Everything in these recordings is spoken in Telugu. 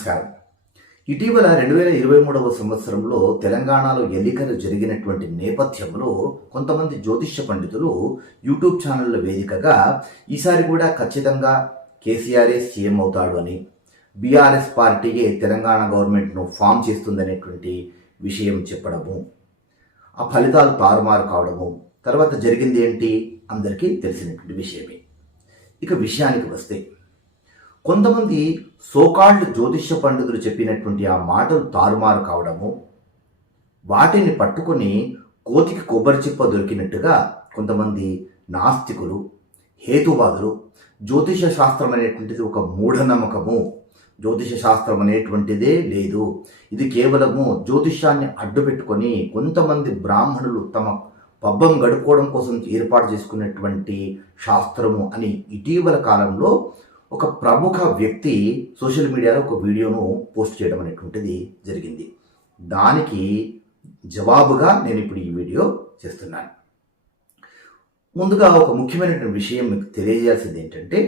నమస్కారం. ఇటీవల రెండు వేల ఇరవై మూడవ సంవత్సరంలో తెలంగాణలో ఎన్నికలు జరిగినటువంటి నేపథ్యంలో కొంతమంది జ్యోతిష్య పండితులు యూట్యూబ్ ఛానళ్ళ వేదికగా ఈసారి కూడా ఖచ్చితంగా కేసీఆర్ఏ సీఎం అవుతాడు అని బీఆర్ఎస్ పార్టీయే తెలంగాణ గవర్నమెంట్ను ఫామ్ చేస్తుందనేటువంటి విషయం చెప్పడము ఆ ఫలితాలు తారుమారు కావడము తర్వాత జరిగింది ఏంటి అందరికీ తెలిసినటువంటి విషయమే. ఇక విషయానికి వస్తే కొంతమంది సోకాళ్ళు జ్యోతిష్య పండితులు చెప్పినటువంటి ఆ మాటలు తారుమారు కావడము వాటిని పట్టుకొని కోతికి కొబ్బరి చిప్ప దొరికినట్టుగా కొంతమంది నాస్తికులు హేతువాదులు జ్యోతిష శాస్త్రం అనేటువంటిది ఒక మూఢనమ్మకము. జ్యోతిష శాస్త్రం అనేటువంటిదే లేదు. ఇది కేవలము జ్యోతిష్యాన్ని అడ్డుపెట్టుకొని కొంతమంది బ్రాహ్మణులు తమ పబ్బం గడుపుకోవడం కోసం ఏర్పాటు చేసుకున్నటువంటి శాస్త్రము అని ఇటీవల కాలంలో ఒక ప్రముఖ వ్యక్తి సోషల్ మీడియాలో ఒక వీడియోను పోస్ట్ చేయడం అనేటువంటిది జరిగింది. దానికి జవాబుగా నేను ఇప్పుడు ఈ వీడియో చేస్తున్నాను. ముందుగా ఒక ముఖ్యమైనటువంటి విషయం మీకు తెలియజేయాల్సింది ఏంటంటే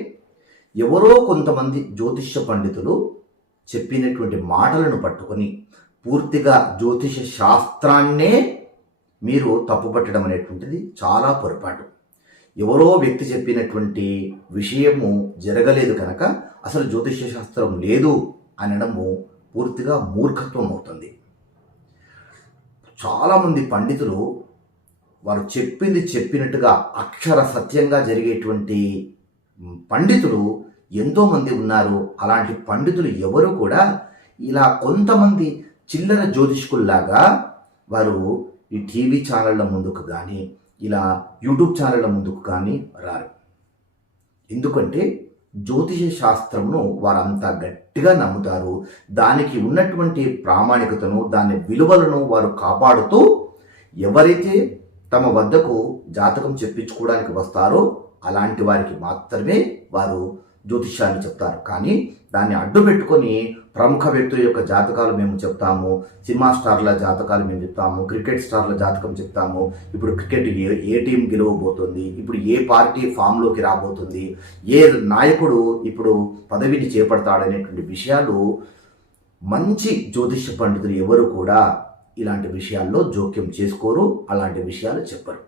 ఎవరో కొంతమంది జ్యోతిష్య పండితులు చెప్పినటువంటి మాటలను పట్టుకొని పూర్తిగా జ్యోతిష శాస్త్రాన్నే మీరు తప్పుపట్టడం అనేటువంటిది చాలా పొరపాటు. ఎవరో వ్యక్తి చెప్పినటువంటి విషయము జరగలేదు కనుక అసలు జ్యోతిష్య శాస్త్రం లేదు అనడము పూర్తిగా మూర్ఖత్వం అవుతుంది చాలామంది పండితులు వారు చెప్పింది చెప్పినట్టుగా అక్షర సత్యంగా జరిగేటువంటి పండితులు ఎంతోమంది ఉన్నారు. అలాంటి పండితులు ఎవరు కూడా ఇలా కొంతమంది చిల్లర జ్యోతిష్కుల్లాగా వారు ఈ టీవీ ఛానళ్ళ ముందుకు కానీ ఇలా యూట్యూబ్ ఛానళ్ళ ముందుకు కానీ రారు. ఎందుకంటే జ్యోతిష శాస్త్రమును వారంతా గట్టిగా నమ్ముతారు. దానికి ఉన్నటువంటి ప్రామాణికతను దాని విలువలను వారు కాపాడుతూ ఎవరైతే తమ వద్దకు జాతకం చెప్పించుకోవడానికి వస్తారో అలాంటి వారికి మాత్రమే వారు జ్యోతిష్యాన్ని చెప్తారు. కానీ దాన్ని అడ్డు పెట్టుకొని ప్రముఖ వ్యక్తుల యొక్క జాతకాలు మేము చెప్తాము సినిమా స్టార్ల జాతకాలు మేము చెప్తాము క్రికెట్ స్టార్ల జాతకం చెప్తాము. ఇప్పుడు క్రికెట్ ఏ ఏ టీం గెలవబోతుంది ఇప్పుడు ఏ పార్టీ ఫామ్లోకి రాబోతుంది ఏ నాయకుడు ఇప్పుడు పదవిని చేపడతాడనేటువంటి విషయాలు మంచి జ్యోతిష్య పండితులు ఎవరు కూడా ఇలాంటి విషయాల్లో జోక్యం చేసుకోరు అలాంటి విషయాలు చెప్పరు.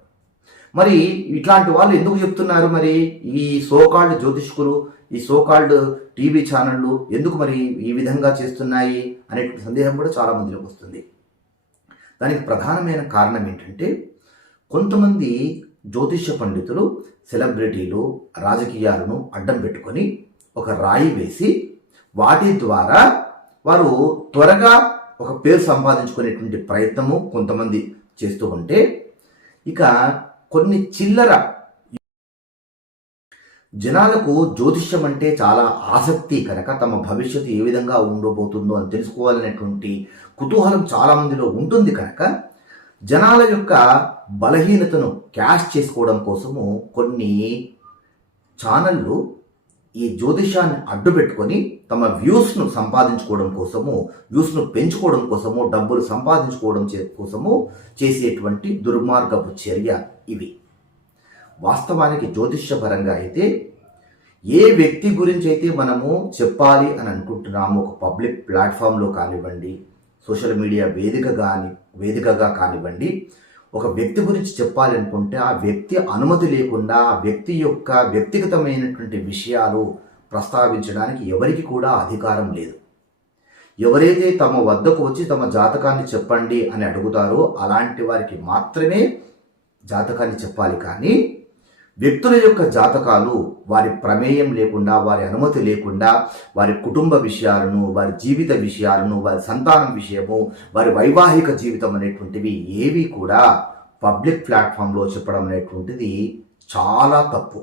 మరి ఇట్లాంటి వాళ్ళు ఎందుకు చెప్తున్నారు మరి? ఈ సోకాల్డ్ జ్యోతిష్కులు ఈ సోకాల్డ్ టీవీ ఛానళ్ళు ఎందుకు మరి ఈ విధంగా చేస్తున్నాయి అనేటువంటి సందేహం కూడా చాలా మందిలోకి వస్తుంది. దానికి ప్రధానమైన కారణం ఏంటంటే కొంతమంది జ్యోతిష్య పండితులు సెలబ్రిటీలు రాజకీయాలను అడ్డం పెట్టుకొని ఒక రాయి వేసి వాటి ద్వారా వారు త్వరగా ఒక పేరు సంపాదించుకునేటువంటి ప్రయత్నము కొంతమంది చేస్తూ ఉంటే ఇక కొన్ని చిల్లర జనాలకు జ్యోతిష్యం అంటే చాలా ఆసక్తి కనుక తమ భవిష్యత్తు ఏ విధంగా ఉండబోతుందో అని తెలుసుకోవాలనేటువంటి కుతూహలం చాలా మందిలో ఉంటుంది కనుక జనాల యొక్క బలహీనతను క్యాష్ చేసుకోవడం కోసము కొన్ని ఛానళ్ళు ఈ జ్యోతిషాన్ని అడ్డుపెట్టుకొని తమ వ్యూస్ను సంపాదించుకోవడం కోసము వ్యూస్ను పెంచుకోవడం కోసము డబ్బులు సంపాదించుకోవడం చే కోసము చేసేటువంటి దుర్మార్గపు చర్య ఇవి. వాస్తవానికి జ్యోతిష్యపరంగా అయితే ఏ వ్యక్తి గురించి అయితే మనము చెప్పాలి అని అనుకుంటున్నాము ఒక పబ్లిక్ ప్లాట్ఫామ్లో కానివ్వండి సోషల్ మీడియా వేదిక కాని వేదికగా కానివ్వండి ఒక వ్యక్తి గురించి చెప్పాలనుకుంటే ఆ వ్యక్తి అనుమతి లేకుండా ఆ వ్యక్తి యొక్క వ్యక్తిగతమైనటువంటి విషయాలు ప్రస్తావించడానికి ఎవరికి కూడా అధికారం లేదు. ఎవరైతే తమ వద్దకు వచ్చి తమ జాతకాన్ని చెప్పండి అని అడుగుతారో అలాంటి వారికి మాత్రమే జాతకాన్ని చెప్పాలి. కానీ వ్యక్తుల యొక్క జాతకాలు వారి ప్రమేయం లేకుండా వారి అనుమతి లేకుండా వారి కుటుంబ విషయాలను వారి జీవిత విషయాలను వారి సంతానం విషయము వారి వైవాహిక జీవితం అనేటువంటివి ఏవి కూడా పబ్లిక్ ప్లాట్ఫామ్లో చెప్పడం అనేటువంటిది చాలా తప్పు.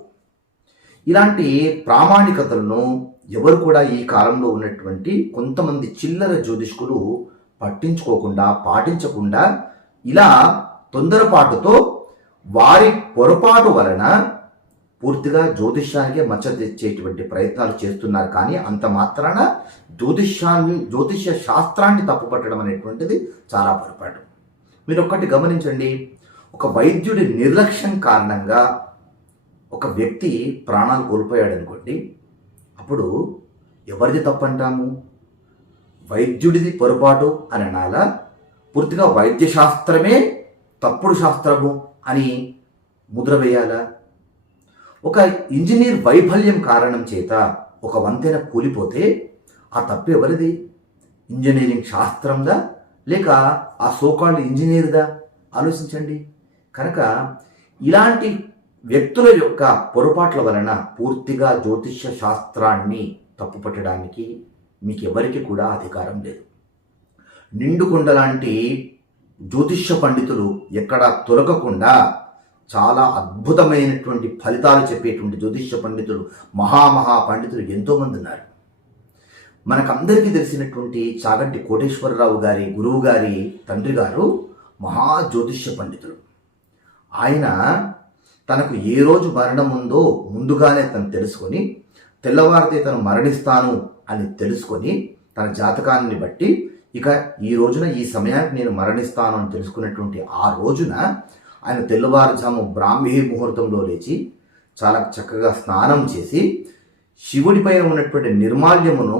ఇలాంటి ప్రామాణికతలను ఎవరు కూడా ఈ కాలంలో ఉన్నటువంటి కొంతమంది చిల్లర జ్యోతిష్కులు పట్టించుకోకుండా పాటించకుండా ఇలా తొందరపాటుతో వారి పొరపాటు వలన పూర్తిగా జ్యోతిష్యానికే మచ్చ తెచ్చేటువంటి ప్రయత్నాలు చేస్తున్నారు. కానీ అంత మాత్రాన జ్యోతిష్యాన్ని జ్యోతిష్య శాస్త్రాన్ని తప్పుపట్టడం అనేటువంటిది చాలా పొరపాటు. మీరు ఒక్కటి గమనించండి. ఒక వైద్యుడి నిర్లక్ష్యం కారణంగా ఒక వ్యక్తి ప్రాణాలు కోల్పోయాడు అనుకోండి అప్పుడు ఎవరిది తప్పు అంటాము వైద్యుడిది పొరపాటు అని అనాలా? పూర్తిగా వైద్య శాస్త్రమే తప్పుడు శాస్త్రము. అని ముద్ర వేయాలా? ఒక ఇంజనీర్ వైఫల్యం కారణం చేత ఒక వంతెన కూలిపోతే ఆ తప్పు ఎవరిది? ఇంజనీరింగ్ శాస్త్రందా? లేక ఆ సోకాల్డ్ ఇంజనీర్దా? ఆలోచించండి. కనుక ఇలాంటి వ్యక్తుల యొక్క పొరపాట్ల వలన పూర్తిగా జ్యోతిష్య శాస్త్రాన్ని తప్పుపట్టడానికి మీకు ఎవరికి కూడా అధికారం లేదు. నిండుకుండ లాంటి జ్యోతిష్య పండితులు ఎక్కడా తొలగకుండా చాలా అద్భుతమైనటువంటి ఫలితాలు చెప్పేటువంటి జ్యోతిష్య పండితులు మహామహా పండితులు ఎంతోమంది ఉన్నారు. మనకందరికీ తెలిసినటువంటి చాగంటి కోటేశ్వరరావు గారి గురువు గారి తండ్రి గారు మహా జ్యోతిష్య పండితులు. ఆయన తనకు ఏ రోజు మరణం ఉందో ముందుగానే తను తెలుసుకొని తెల్లవారితే తను మరణిస్తాను అని తెలుసుకొని తన జాతకాన్ని బట్టి ఇక ఈ రోజున ఈ సమయానికి నేను మరణిస్తాను అని తెలుసుకున్నటువంటి ఆ రోజున ఆయన తెల్లవారుజాము బ్రాహ్మీ ముహూర్తంలో లేచి చాలా చక్కగా స్నానం చేసి శివుడిపై ఉన్నటువంటి నిర్మాల్యమును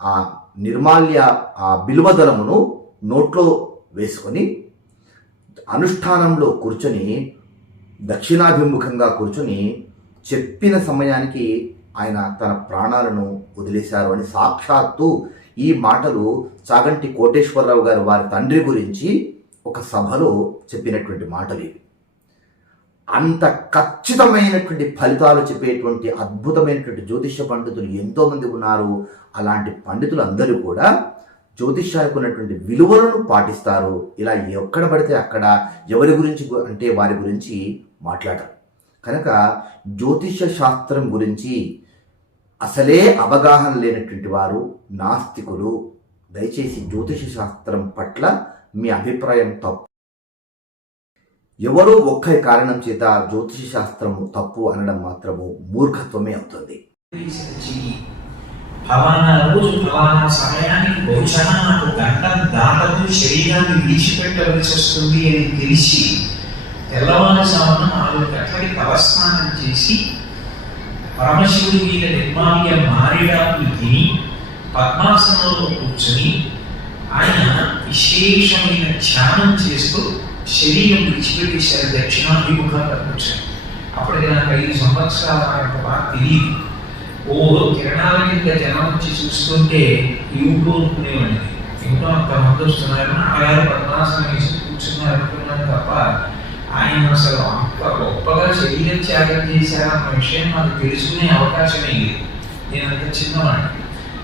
ఆ నిర్మాల్య ఆ బిల్వదలమును నోట్లో వేసుకొని అనుష్ఠానంలో కూర్చొని దక్షిణాభిముఖంగా కూర్చొని చెప్పిన సమయానికి ఆయన తన ప్రాణాలను వదిలేశారు అని సాక్షాత్తు ఈ మాటలు చాగంటి కోటేశ్వరరావు గారు వారి తండ్రి గురించి ఒక సభలో చెప్పినటువంటి మాటలు ఇవి. అంత ఖచ్చితమైనటువంటి ఫలితాలు చెప్పేటువంటి అద్భుతమైనటువంటి జ్యోతిష్య పండితులు ఎంతోమంది ఉన్నారు. అలాంటి పండితులు అందరూ కూడా జ్యోతిష్యాలకు ఉన్నటువంటి విలువలను పాటిస్తారు. ఇలా ఎక్కడ పడితే అక్కడ ఎవరి గురించి అంటే వారి గురించి మాట్లాడరు. కనుక జ్యోతిష్య శాస్త్రం గురించి అసలే అవగాహన లేనటువంటి వారు నాస్తికులు దయచేసి జ్యోతిష శాస్త్రం పట్ల మీ అభిప్రాయం తప్పు. ఎవరో ఒక్క కారణం చేత జ్యోతిష శాస్త్రము తప్పు అనడం మాత్రము మూర్ఖత్వమే అవుతుంది. ఫలానా రోజు ఫలానా సమయానికి బహుశా నాకు శరీరాన్ని విడిచిపెట్టవలసి వస్తుంది అని తెలిసి తెల్లవారుజామున నాలుగు గంటలకి తలస్నానం చేసి పరమశివుడి మీద నిర్మాల్య మారేడాకులు తిని పద్మాసనంలో కూర్చొని ఆయన విశేషమైన ధ్యానం చేస్తూ శరీరం విడిచిపెట్టేశారు దక్షిణాభిముఖంగా కూర్చొని. అప్పటికి నాకు ఐదు సంవత్సరాల యొక్క బాగా తెలియదు. ఓ కిరణాల కింద జనం వచ్చి చూస్తుంటే ఇంట్లో అనుకునేవాడిని. ఇంట్లో అంత మంది వస్తున్నారు నాన్నగారు పద్మాసనం వేసి కూర్చున్నారు అనుకున్నాను తప్ప ఆయన అసలు అంత గొప్పగా శరీరం త్యాగం చేశారన్న విషయం నాకు తెలుసుకునే అవకాశమే లేదు. నేను అంత చిన్నవాడిని.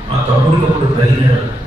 మా తమ్ముడికి అప్పుడు పదిహేడు